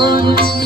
olhos